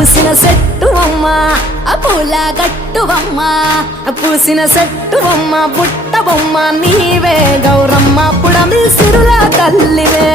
పూసిన చెట్టువమ్మ పూల గట్టువమ్మ పూసిన చెట్టువమ్మ బుట్ట బొమ్మ నీవే గౌరమ్మ పుడమి సిరుల తల్లివే